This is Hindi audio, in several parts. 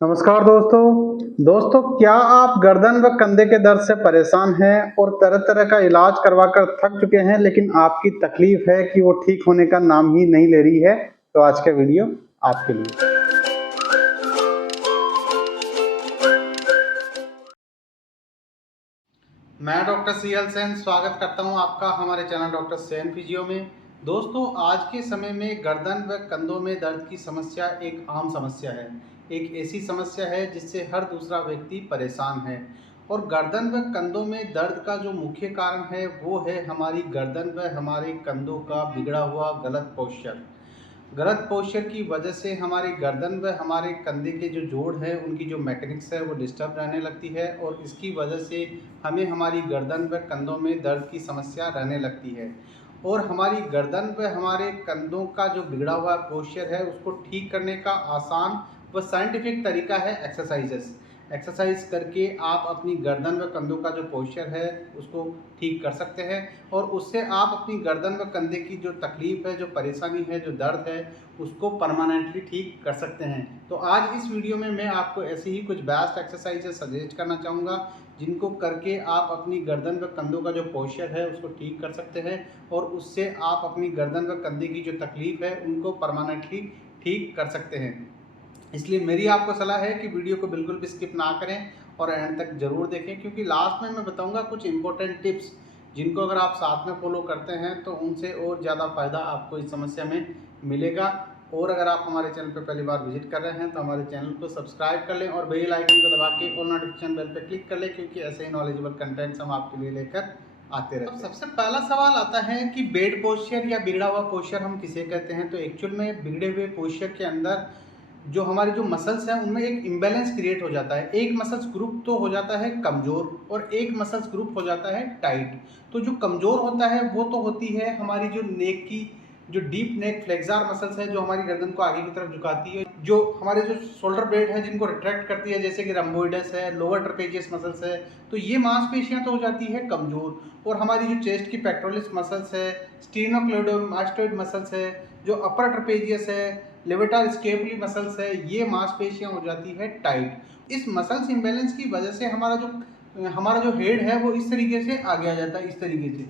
नमस्कार दोस्तों, क्या आप गर्दन व कंधे के दर्द से परेशान हैं और तरह तरह का इलाज करवाकर थक चुके हैं, लेकिन आपकी तकलीफ है कि वो ठीक होने का नाम ही नहीं ले रही है? तो आज का वीडियो आपके लिए। मैं डॉक्टर सीएल सेन स्वागत करता हूं आपका हमारे चैनल डॉक्टर सेन फिजियो में। दोस्तों, आज के समय में गर्दन व कंधों में दर्द की समस्या एक आम समस्या है। एक ऐसी समस्या है जिससे हर दूसरा व्यक्ति परेशान है। और गर्दन व कंधों में दर्द का जो मुख्य कारण है वो है हमारी गर्दन व हमारे कंधों का बिगड़ा हुआ गलत पोस्चर। गलत पोस्चर की वजह से हमारी गर्दन व हमारे कंधे के जो जोड़ है उनकी जो मैकेनिक्स है वो डिस्टर्ब रहने लगती है, और इसकी वजह से हमें हमारी गर्दन व कंधों में दर्द की समस्या रहने लगती है। और हमारी गर्दन व हमारे कंधों का जो बिगड़ा हुआ पोस्चर है उसको ठीक करने का आसान व साइंटिफिक तरीका है एक्सरसाइजेस। एक्सरसाइज करके आप अपनी गर्दन व कंधों का जो पोस्चर है उसको ठीक कर सकते हैं, और उससे आप अपनी गर्दन व कंधे की जो तकलीफ़ है, जो परेशानी है, जो दर्द है, उसको परमानेंटली ठीक कर सकते हैं। तो आज इस वीडियो में मैं आपको ऐसी ही कुछ बेस्ट एक्सरसाइजेस सजेस्ट करना चाहूँगा जिनको करके आप अपनी गर्दन व कंधों का जो पोस्चर है उसको ठीक कर सकते हैं, और उससे आप अपनी गर्दन व कंधे की जो तकलीफ़ है उनको परमानेंटली ठीक कर सकते हैं। इसलिए मेरी आपको सलाह है कि वीडियो को बिल्कुल भी स्किप ना करें और एंड तक ज़रूर देखें, क्योंकि लास्ट में मैं बताऊंगा कुछ इंपॉर्टेंट टिप्स जिनको अगर आप साथ में फॉलो करते हैं तो उनसे और ज़्यादा फ़ायदा आपको इस समस्या में मिलेगा। और अगर आप हमारे चैनल पर पहली बार विजिट कर रहे हैं तो हमारे चैनल को सब्सक्राइब कर लें और बेल आइकन को दबा के और नोटिफिकेशन बेल पर क्लिक कर लें, क्योंकि ऐसे ही नॉलेजेबल कंटेंट्स हम आपके लिए लेकर आते रहते हैं। सबसे पहला सवाल आता है कि बेड पोस्चर या बिगड़ा हुआ पोस्चर हम किसे कहते हैं। तो एक्चुअल में बिगड़े हुए पोस्चर के अंदर जो हमारे जो मसल्स हैं उनमें एक इम्बैलेंस क्रिएट हो जाता है। एक मसल्स ग्रुप तो हो जाता है कमज़ोर और एक मसल्स ग्रुप हो जाता है टाइट। तो जो कमज़ोर होता है वो तो होती है हमारी जो नेक की जो डीप नेक फ्लेक्सर मसल्स है, जो हमारी गर्दन को आगे की तरफ झुकाती है, जो हमारे जो शोल्डर ब्लेड है जिनको रिट्रैक्ट करती है, जैसे कि रम्बोइडस है, लोअर ट्रेपेजियस मसल्स है। तो ये मांसपेशियां तो हो जाती है कमज़ोर, और हमारी जो चेस्ट की पेक्टोरलिस मसल्स है, स्टीनोक्लेडोमास्टोइड मसल्स है, जो अपर ट्रेपेजियस है, लेवेटार स्केपुली मसल्स है, ये मांसपेशियां हो जाती है टाइट। इस मसल्स इम्बैलेंस की वजह से हमारा जो हेड है वो इस तरीके से आगे आ जाता है, इस तरीके से,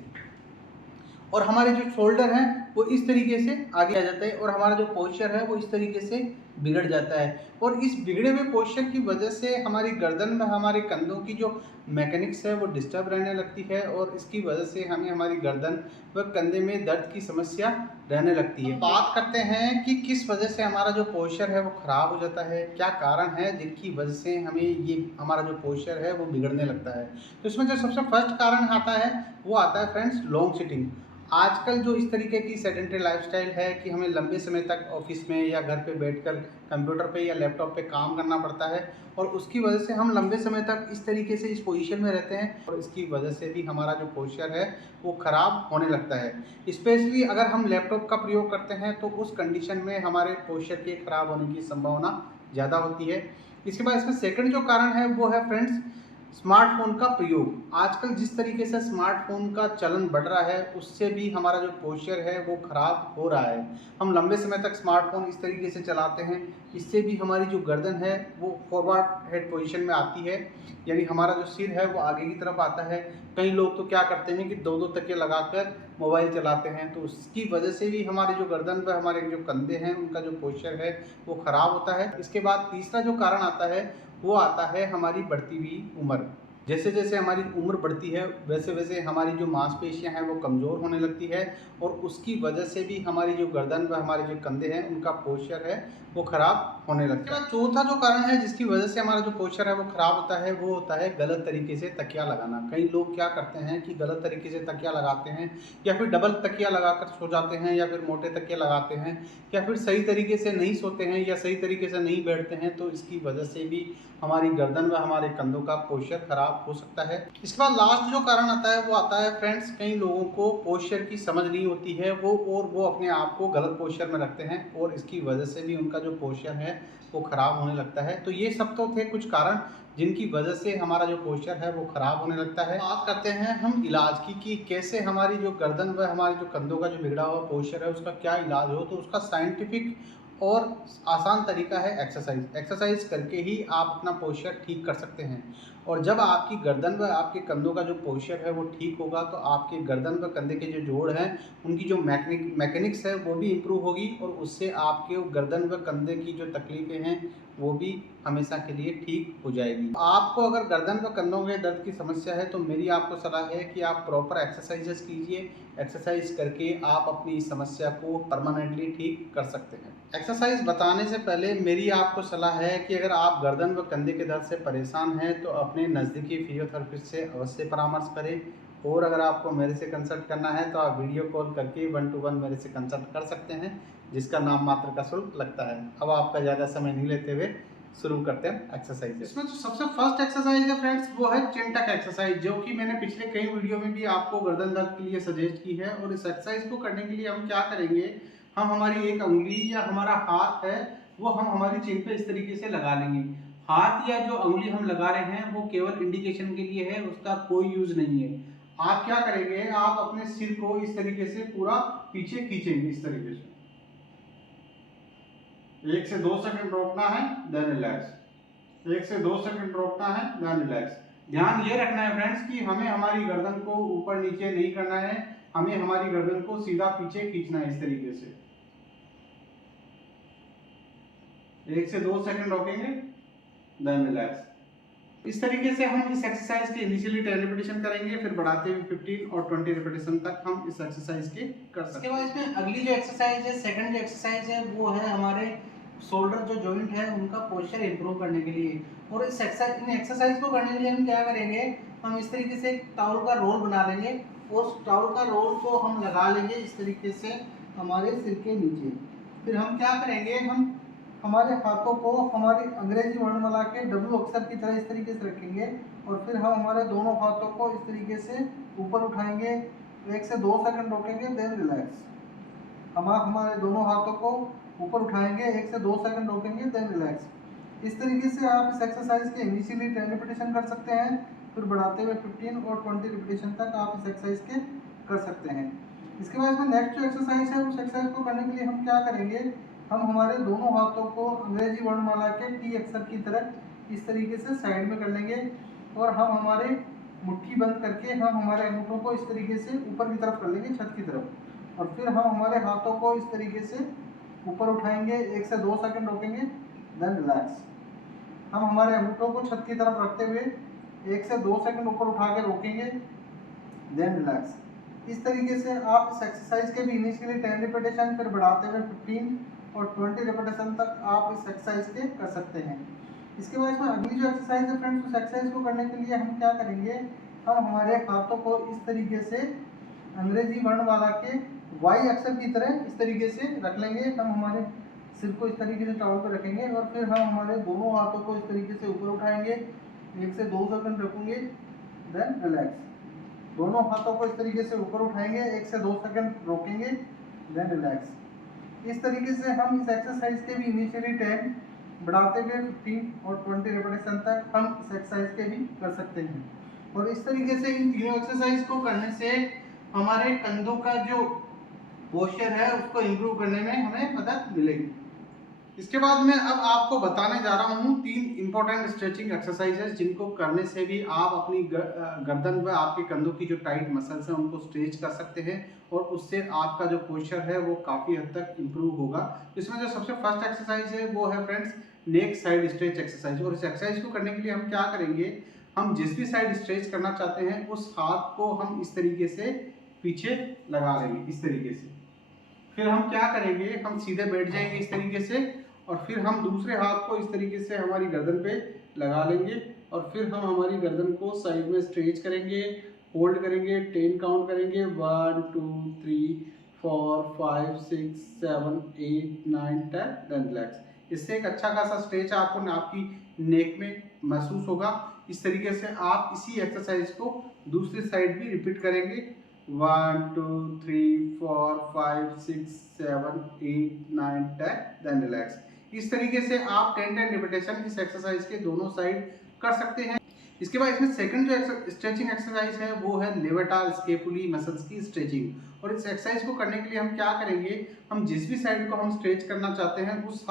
और हमारे जो शोल्डर हैं वो इस तरीके से आगे आ जाता है, और हमारा जो पोस्चर है वो इस तरीके से बिगड़ जाता है। और इस बिगड़े हुए पोस्चर की वजह से हमारी गर्दन में हमारे कंधों की जो मैकेनिक्स है वो डिस्टर्ब रहने लगती है, और इसकी वजह से हमें हमारी गर्दन व कंधे में दर्द की समस्या रहने लगती है। बात करते हैं कि किस वजह से हमारा जो पोस्चर है वो ख़राब हो जाता है, क्या कारण है जिनकी वजह से हमें ये हमारा जो पोस्चर है वो बिगड़ने लगता है। तो इसमें जो सबसे फर्स्ट कारण आता है वो आता है फ्रेंड्स लॉन्ग सिटिंग। आजकल जो इस तरीके की सेडेंटरी लाइफस्टाइल है कि हमें लंबे समय तक ऑफिस में या घर पे बैठकर कंप्यूटर पे या लैपटॉप पे काम करना पड़ता है, और उसकी वजह से हम लंबे समय तक इस तरीके से इस पोजीशन में रहते हैं, और इसकी वजह से भी हमारा जो पोस्चर है वो ख़राब होने लगता है। स्पेशली अगर हम लैपटॉप का प्रयोग करते हैं तो उस कंडीशन में हमारे पोस्चर के ख़राब होने की संभावना ज़्यादा होती है। इसके बाद इसमें सेकंड जो कारण है वो है फ्रेंड्स स्मार्टफोन का प्रयोग। आजकल जिस तरीके से स्मार्टफोन का चलन बढ़ रहा है उससे भी हमारा जो पोस्चर है वो ख़राब हो रहा है। हम लंबे समय तक स्मार्टफोन इस तरीके से चलाते हैं, इससे भी हमारी जो गर्दन है वो फॉरवर्ड हेड पोजीशन में आती है, यानी हमारा जो सिर है वो आगे की तरफ आता है। कई लोग तो क्या करते हैं कि दो दो तकिए लगाकर मोबाइल चलाते हैं, तो उसकी वजह से भी हमारे जो गर्दन पर हमारे जो कंधे हैं उनका जो पोस्चर है वो ख़राब होता है। इसके बाद तीसरा जो कारण आता है वो आता है हमारी बढ़ती हुई उम्र। जैसे जैसे हमारी उम्र बढ़ती है वैसे वैसे हमारी जो मांसपेशियां हैं वो कमज़ोर होने लगती है, और उसकी वजह से भी हमारी जो गर्दन व हमारे जो कंधे हैं उनका पोस्चर है वो ख़राब होने लगता है। चौथा जो कारण है जिसकी वजह से हमारा जो पोस्चर है वो ख़राब होता है वो होता है गलत तरीके से तकिया लगाना। कई लोग क्या करते हैं कि गलत तरीके से तकिया लगाते हैं, या फिर डबल तकिया लगाकर सो जाते हैं, या फिर मोटे तकिया लगाते हैं, या फिर सही तरीके से नहीं सोते हैं या सही तरीके से नहीं बैठते हैं, तो इसकी वजह से भी हमारी गर्दन व हमारे कंधों का पोस्चर खराब हो सकता है। इसके बाद लास्ट जो कारण आता है वो आता है फ्रेंड्स, कई लोगों को पोस्चर की समझ नहीं होती है वो अपने आप को गलत पोस्चर में रखते हैं, और इसकी वजह से भी उनका जो पोस्चर है वो खराब होने लगता है। तो ये सब तो थे कुछ कारण जिनकी वजह से हमारा जो पोस्चर है वो खराब होने लगता है। बात करते हैं हम इलाज की कि कैसे हमारी जो गर्दन व हमारे जो कंधों का जो बिगड़ा हुआ पोस्चर है उसका क्या इलाज हो। तो उसका साइंटिफिक और आसान तरीका है एक्सरसाइज करके ही आप अपना पोस्चर ठीक कर सकते हैं। और जब आपकी गर्दन व आपके कंधों का जो पोस्चर है वो ठीक होगा तो आपके गर्दन व कंधे के जो जोड़ हैं उनकी जो मैकेनिक्स है वो भी इम्प्रूव होगी और उससे आपके गर्दन व कंधे की जो तकलीफ़ें हैं वो भी हमेशा के लिए ठीक हो जाएगी। आपको अगर गर्दन व कंधों में दर्द की समस्या है तो मेरी आपको सलाह है कि आप प्रॉपर एक्सरसाइजेस कीजिए। एक्सरसाइज करके आप अपनी इस समस्या को परमानेंटली ठीक कर सकते हैं। एक्सरसाइज बताने से पहले मेरी आपको सलाह है कि अगर आप गर्दन व कंधे के दर्द से परेशान हैं तो अपने नज़दीकी फिजियोथेरेपिस्ट से अवश्य परामर्श करें। और अगर आपको मेरे से कंसल्ट करना है तो आप वीडियो कॉल करके 1 to 1 मेरे से कंसल्ट कर सकते हैं, जिसका नाम मात्र का शुल्क लगता है। अब आपका ज़्यादा समय नहीं लेते हुए शुरू करते हैं एक्सरसाइज। इसमें जो सबसे फर्स्ट एक्सरसाइज है फ्रेंड्स वो है चिन टक एक्सरसाइज, जो कि मैंने पिछले कई वीडियो में भी आपको गर्दन दर्द के लिए सजेस्ट की है। और इस एक्सरसाइज को करने के लिए हम क्या करेंगे, हम हमारी एक उंगली या हमारा हाथ है वो हम हमारी चिन पे इस तरीके से लगा लेंगे। हाथ या जो उंगली हम लगा रहे हैं वो केवल इंडिकेशन के लिए है, उसका कोई यूज नहीं है। आप क्या करेंगे, आप अपने सिर को इस तरीके से पूरा पीछे खींचेंगे इस तरीके से। 1 से 2 सेकंड रोकना है, देन रिलैक्स। 1 से 2 सेकंड रोकना है, देन रिलैक्स। ध्यान ये रखना है फ्रेंड्स कि हमें हमारी गर्दन को ऊपर नीचे नहीं करना है, हमें हमारी गर्दन को सीधा पीछे खींचना है इस तरीके से। 1 से 2 सेकंड रोकेंगे, देन रिलैक्स। इस तरीके से हम इस एक्सरसाइज के इनिशियली 10 रिपीटेशन करेंगे, फिर बढ़ाते हुए 15 और 20 रिपीटेशन तक हम इस एक्सरसाइज के कर सकते हैं। इसके बाद इसमें अगली जो एक्सरसाइज है, सेकंड जो एक्सरसाइज है वो है हमारे शोल्डर जो जॉइंट है उनका पोस्चर इंप्रूव करने के लिए। और इस एक्सरसाइज को करने के लिए हम क्या करेंगे, हम इस तरीके से एक टॉवल का रोल बना लेंगे। उस टॉवल का रोल को हम लगा लेंगे इस तरीके से हमारे सिर के नीचे। फिर हम क्या करेंगे, हम हमारे हाथों को हमारी अंग्रेजी वर्णमाला के W अक्षर की तरह इस तरीके से रखेंगे और फिर हम हमारे दोनों हाथों को इस तरीके से ऊपर उठाएंगे, 1 से 2 सेकंड रोकेंगे, देन रिलैक्स। हम हमारे दोनों हाथों को ऊपर उठाएंगे, 1 से 2 सेकंड रोकेंगे, देन रिलैक्स। इस तरीके से आप इस एक्सरसाइज के इनिशियली 10 रिपीटेशन कर सकते हैं, फिर बढ़ाते हुए 15 और 20 रिपीटेशन तक आप इस एक्सरसाइज के कर सकते हैं। इसके बाद में नेक्स्ट जो एक्सरसाइज है उस एक्सरसाइज को करने के लिए हम क्या करेंगे, हम हमारे दोनों हाथों को अंग्रेजी वर्णमाला के T अक्षर की तरह इस तरीके से साइड में कर लेंगे और हम हमारे मुट्ठी बंद करके हम हमारे अंगूठों को इस तरीके से ऊपर की तरफ कर लेंगे, छत की तरफ। और फिर हम हमारे हाथों को इस तरीके से ऊपर उठाएंगे, 1 से 2 सेकंड रोकेंगे, देन रिलैक्स। हम हमारे अंगूठों को छत की तरफ रखते हुए 1 से 2 सेकंड ऊपर उठा के रोकेंगे, देन रिलैक्स। इस तरीके से आप इस एक्सरसाइज के भी इनिशियली 10 रिपीटेशन, फिर बढ़ाते हुए 15 और 20 रिपीटेशन तक आप इस एक्सरसाइज के कर सकते हैं। इसके बाद में अगली जो एक्सरसाइज है फ्रेंड्स, उस एक्सरसाइज को करने के लिए हम क्या करेंगे, हम हमारे हाथों को इस तरीके से अंग्रेजी वर्णमाला के Y अक्षर की तरह इस तरीके से रख लेंगे। हम हमारे सिर को इस तरीके से टॉवल पर रखेंगे और फिर हम हमारे दोनों हाथों को इस तरीके से ऊपर उठाएंगे, 1 से 2 सेकंड रखेंगे, देन रिलैक्स। दोनों हाथों को इस तरीके से ऊपर उठाएंगे, 1 से 2 सेकंड रोकेंगे, देन रिलैक्स। इस तरीके से हम इस एक्सरसाइज के भी इनिशियली 10, बढ़ाते हुए 15 और 20 रिपीटेशन तक हम इस एक्सरसाइज के भी कर सकते हैं। और इस तरीके से इन तीनों एक्सरसाइज को करने से हमारे कंधों का जो पोस्चर है उसको इम्प्रूव करने में हमें मदद मिलेगी। इसके बाद मैं अब आपको बताने जा रहा हूँ 3 इंपॉर्टेंट स्ट्रेचिंग एक्सरसाइजेस, जिनको करने से भी आप अपनी गर्दन व आपके कंधों की जो टाइट मसल्स हैं उनको स्ट्रेच कर सकते हैं और उससे आपका जो पोस्चर है वो काफ़ी हद तक इम्प्रूव होगा। इसमें जो सबसे फर्स्ट एक्सरसाइज है वो है फ्रेंड्स नेक साइड स्ट्रेच एक्सरसाइज। और इस एक्सरसाइज को करने के लिए हम क्या करेंगे, हम जिस भी साइड स्ट्रेच करना चाहते हैं उस हाथ को हम इस तरीके से पीछे लगा लेंगे इस तरीके से। फिर हम क्या करेंगे, हम सीधे बैठ जाएंगे इस तरीके से और फिर हम दूसरे हाथ को इस तरीके से हमारी गर्दन पे लगा लेंगे और फिर हम हमारी गर्दन को साइड में स्ट्रेच करेंगे, होल्ड करेंगे, 10 काउंट करेंगे, 1 2 3 4 5 6 7 8 9 10, देन रिलैक्स। इससे एक अच्छा खासा स्ट्रेच आपको आपकी नेक में महसूस होगा। इस तरीके से आप इसी एक्सरसाइज को दूसरी साइड भी रिपीट करेंगे, 1 2 3 4 5 6 7 8 9 10, देन रिलैक्स। इस तरीके से आप 10 रिपीटेशन इस एक्सरसाइज के दोनों साइड कर सकते हैं। इसके बाद इसमें सेकंड जो स्ट्रेचिंग एक्सरसाइज है वो है लेवाटार स्केपुली मसल्स की स्ट्रेचिंग। और इस एक्सरसाइज को करने के लिए हम क्या करेंगे, हम जिस भी साइड को हम स्ट्रेच करना चाहते हैं उस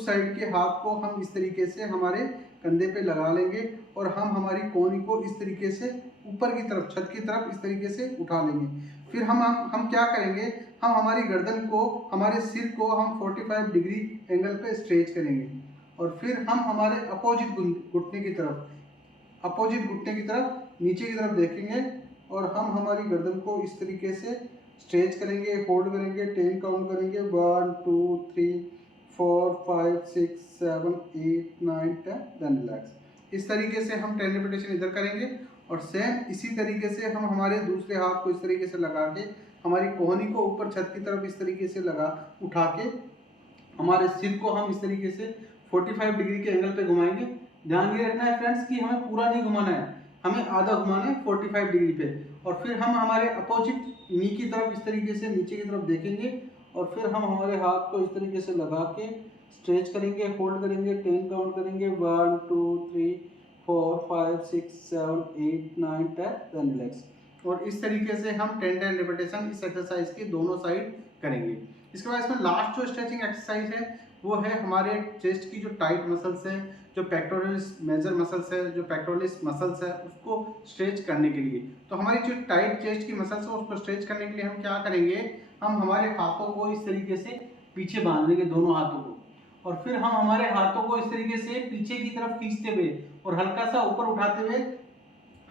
साइड के हाथ को हम इस तरीके से हमारे कंधे पे लगा लेंगे और हम हमारी कोहनी को इस तरीके से ऊपर की तरफ, छत की तरफ इस तरीके से उठा लेंगे। फिर हम क्या करेंगे, हम हमारी गर्दन को, हमारे सिर को हम 45 डिग्री एंगल पे स्ट्रेच करेंगे और फिर हम हमारे अपोजिट घुटने की तरफ नीचे की तरफ देखेंगे और हम हमारी गर्दन को इस तरीके से स्ट्रेच करेंगे, होल्ड करेंगे, 10 काउंट करेंगे, 1 2 3 4 5 6 7 8 9 10, देन रिलैक्स। इस तरीके से हम 10 रिपीटेशन इधर करेंगे और सेम इसी तरीके से हम हमारे दूसरे हाथ को इस तरीके से लगा के हमारी कोहनी को ऊपर छत की तरफ इस तरीके से उठा के हमारे सिर को हम इस तरीके से 45 डिग्री के एंगल पे घुमाएंगे। ध्यान ये रखना है फ्रेंड्स कि हमें पूरा नहीं घुमाना है, हमें आधा घुमाना है 45 डिग्री पे। और फिर हम हमारे अपोजिट नी की तरफ इस तरीके से नीचे की तरफ देखेंगे और फिर हम हमारे हाथ को इस तरीके से लगा के स्ट्रेच करेंगे, होल्ड करेंगे, 10 काउंट करेंगे, 1 2 3 4 5 6 7 8 9 10, देन रिलैक्स। और इस तरीके से हम 10 रिपीटेशन इस एक्सरसाइज की दोनों साइड करेंगे। इसके बाद इसमें लास्ट जो स्ट्रेचिंग एक्सरसाइज है वो है हमारे चेस्ट की जो टाइट मसल्स है, जो पेक्टोरलिस मेजर मसल्स है, जो पेक्टोरलिस मसल्स है, उसको स्ट्रेच करने के लिए। तो हमारी जो टाइट चेस्ट की मसल्स है उसको स्ट्रेच करने के लिए हम क्या करेंगे, हम हमारे हाथों को इस तरीके से पीछे बांध लेंगे, दोनों हाथों को, और फिर हम हमारे हाथों को इस तरीके से पीछे की तरफ खींचते हुए और हल्का सा ऊपर उठाते हुए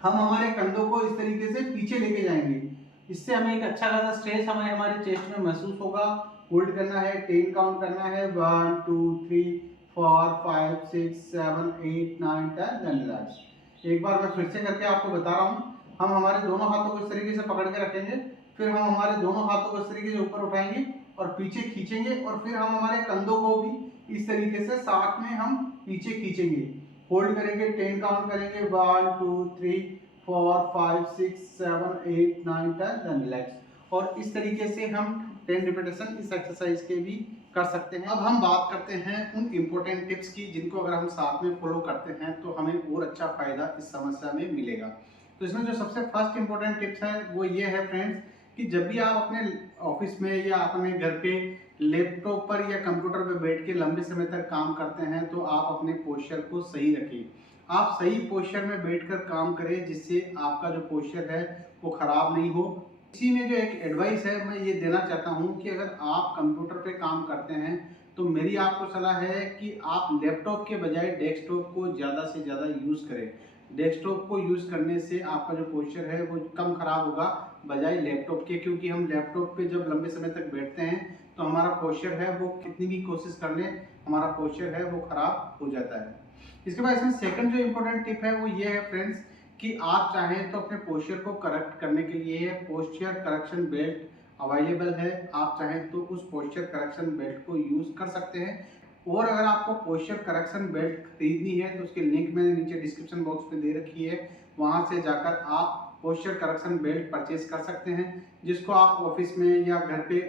हम हमारे कंधों को इस तरीके से पीछे लेके जाएंगे। इससे हमें एक अच्छा खासा स्ट्रेच हमारे चेस्ट में महसूस होगा। होल्ड करना है, 10 काउंट करना है, 1 2 3 4 5 6 7 8 9 10, देन रिलैक्स। एक बार मैं फिर से करके आपको बता रहा हूँ। हम हमारे दोनों हाथों को इस तरीके से पकड़ के रखेंगे, फिर हम हमारे दोनों हाथों को इस तरीके से ऊपर उठाएंगे और पीछे खींचेंगे और फिर हम हमारे कंधों को भी इस तरीके से साथ में हम पीछे खींचेंगे। होल्ड करेंगे, 10 काउंट करेंगे, 1 2 3 4 5 6 7 8 9 10, देन रिलैक्स। और इस तरीके से हम 10 रिपीटेशन इस एक्सरसाइज के भी कर सकते हैं। अब हम बात करते हैं उन इम्पोर्टेंट टिप्स की जिनको अगर हम साथ में फॉलो करते हैं तो हमें और अच्छा फायदा इस समस्या में मिलेगा। तो इसमें जो सबसे फर्स्ट इम्पोर्टेंट टिप्स है वो ये है फ्रेंड्स कि जब भी आप अपने ऑफिस में या अपने घर पे लैपटॉप पर या कंप्यूटर पर बैठ के लंबे समय तक काम करते हैं तो आप अपने पोस्चर को सही रखें। आप सही पोस्चर में बैठकर काम करें जिससे आपका जो पोस्चर है वो खराब नहीं हो। इसी में जो एक एडवाइस है मैं ये देना चाहता हूँ कि अगर आप कंप्यूटर पे काम करते हैं तो मेरी आपको सलाह है कि आप लैपटॉप के बजाय डेस्कटॉप को ज़्यादा से ज़्यादा यूज़ करें। डेस्कटॉप को यूज़ करने से आपका जो पोस्चर है वो कम खराब होगा बजाय लैपटॉप के, क्योंकि हम लैपटॉप पे जब लंबे समय तक बैठते हैं तो हमारा पोस्चर है वो कितनी भी कोशिश कर लें हमारा पोस्चर है वो खराब हो जाता है। इसके बाद इसमें सेकंड जो इम्पोर्टेंट टिप है वो ये है फ्रेंड्स कि आप चाहें तो अपने पोस्चर को करेक्ट करने के लिए पोस्चर करेक्शन बेल्ट अवेलेबल है। आप चाहें तो उस पोस्चर करेक्शन बेल्ट को यूज़ कर सकते हैं। और अगर आपको पोस्चर करेक्शन बेल्ट खरीदनी है तो उसकी लिंक मैंने नीचे डिस्क्रिप्शन बॉक्स में दे रखी है, वहाँ से जाकर आप पोस्चर करेक्शन बेल्ट परचेज कर सकते हैं, जिसको आप ऑफिस में या घर पे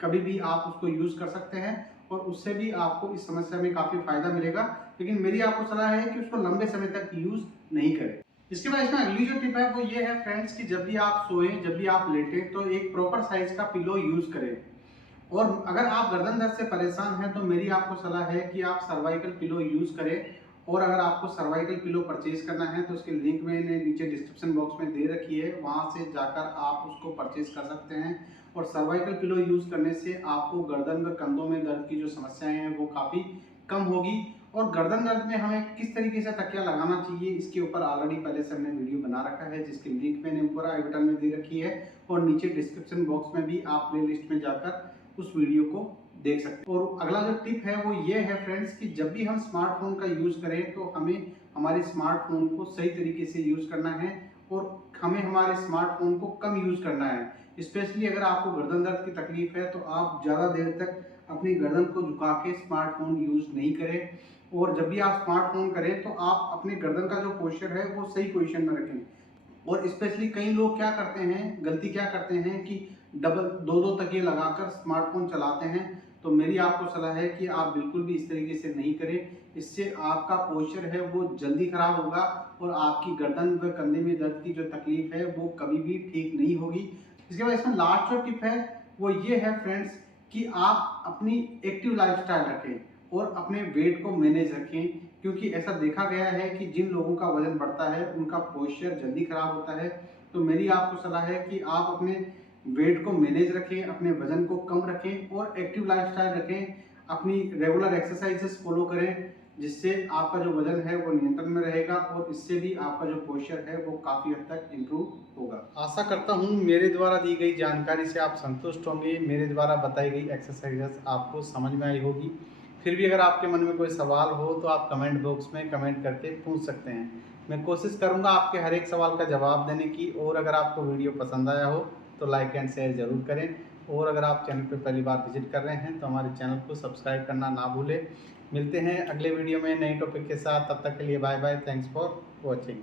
कभी भी आप उसको यूज़ कर सकते हैं और उससे भी आपको इस समस्या में काफ़ी फायदा मिलेगा। लेकिन मेरी आपको सलाह है कि उसको लंबे समय तक यूज़ नहीं करें। इसके बाद इसमें अगली जो टिप है वो ये है फ्रेंड्स कि जब भी आप सोएं, जब भी आप लेटें तो एक प्रॉपर साइज का पिलो यूज़ करें। और अगर आप गर्दन दर्द से परेशान हैं तो मेरी आपको सलाह है कि आप सर्वाइकल पिलो यूज़ करें। और अगर आपको सर्वाइकल पिलो परचेज करना है तो उसकी लिंक मैंने नीचे डिस्क्रिप्शन बॉक्स में दे रखी है, वहाँ से जाकर आप उसको परचेज कर सकते हैं। और सर्वाइकल पिलो यूज़ करने से आपको गर्दन व कंधों में दर्द की जो समस्याएं हैं वो काफ़ी कम होगी। और गर्दन दर्द में हमें किस तरीके से तकिया लगाना चाहिए इसके ऊपर ऑलरेडी पहले से हमने वीडियो बना रखा है, जिसकी लिंक मैंने ऊपर आई बटन में दे रखी है और नीचे डिस्क्रिप्शन बॉक्स में भी आप प्लेलिस्ट में जाकर उस वीडियो को देख सकते हैं। और अगला जो टिप है वो ये है फ्रेंड्स कि जब भी हम स्मार्टफोन का यूज़ करें तो हमें हमारे स्मार्टफोन को सही तरीके से यूज़ करना है और हमें हमारे स्मार्टफोन को कम यूज़ करना है। स्पेशली अगर आपको गर्दन दर्द की तकलीफ है तो आप ज़्यादा देर तक अपनी गर्दन को झुका के स्मार्टफोन यूज़ नहीं करें। और जब भी आप स्मार्टफोन करें तो आप अपने गर्दन का जो पोस्चर है वो सही पोजीशन में रखें। और स्पेशली कई लोग क्या करते हैं, गलती क्या करते हैं कि दो तकिए लगाकर स्मार्टफोन चलाते हैं। तो मेरी आपको सलाह है कि आप बिल्कुल भी इस तरीके से नहीं करें। इससे आपका पोस्चर है वो जल्दी खराब होगा और आपकी गर्दन व कंधे में दर्द की जो तकलीफ है वो कभी भी ठीक नहीं होगी। इसके बाद इसमें लास्ट जो टिप है वो ये है फ्रेंड्स कि आप अपनी एक्टिव लाइफस्टाइल रखें और अपने वेट को मैनेज रखें, क्योंकि ऐसा देखा गया है कि जिन लोगों का वजन बढ़ता है उनका पोस्चर जल्दी खराब होता है। तो मेरी आपको सलाह है कि आप अपने वेट को मैनेज रखें, अपने वजन को कम रखें और एक्टिव लाइफस्टाइल रखें, अपनी रेगुलर एक्सरसाइजेस फॉलो करें, जिससे आपका जो वजन है वो नियंत्रण में रहेगा और इससे भी आपका जो पोस्चर है वो काफ़ी हद तक इम्प्रूव होगा। आशा करता हूँ मेरे द्वारा दी गई जानकारी से आप संतुष्ट होंगे, मेरे द्वारा बताई गई एक्सरसाइजेस आपको समझ में आई होगी। फिर भी अगर आपके मन में कोई सवाल हो तो आप कमेंट बॉक्स में कमेंट करके पूछ सकते हैं। मैं कोशिश करूँगा आपके हर एक सवाल का जवाब देने की। और अगर आपको वीडियो पसंद आया हो तो लाइक एंड शेयर ज़रूर करें। और अगर आप चैनल पर पहली बार विजिट कर रहे हैं तो हमारे चैनल को सब्सक्राइब करना ना भूलें। मिलते हैं अगले वीडियो में नए टॉपिक के साथ। तब तक के लिए bye bye. Thanks for watching.